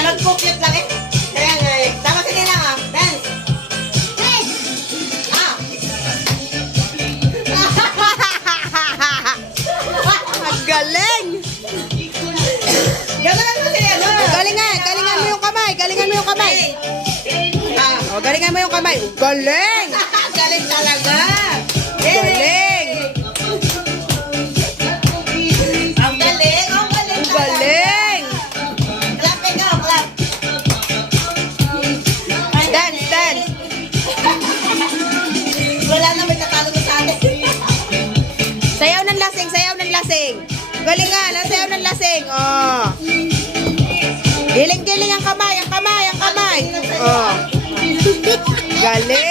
Nag-cookies lang eh. Kaya nga eh. Tapos hindi lang ah. Dance. Ah. Ang galing! Gano'n lang kasi ano. Galingan mo yung kamay. Galingan mo yung kamay. Ah. O, galingan mo yung kamay. Galing! Galing talaga. Galing! Ang galing. Ang galing talaga. Galing! Clap ikaw, clap. Dance, dance. Wala na may tatalo mo sa atin. Sayaw ng lasing, sayaw ng lasing. Galingan, ang sayaw ng lasing. Oh. Giling-giling ang kamay, ang kamay, ang kamay. Oh. Galing.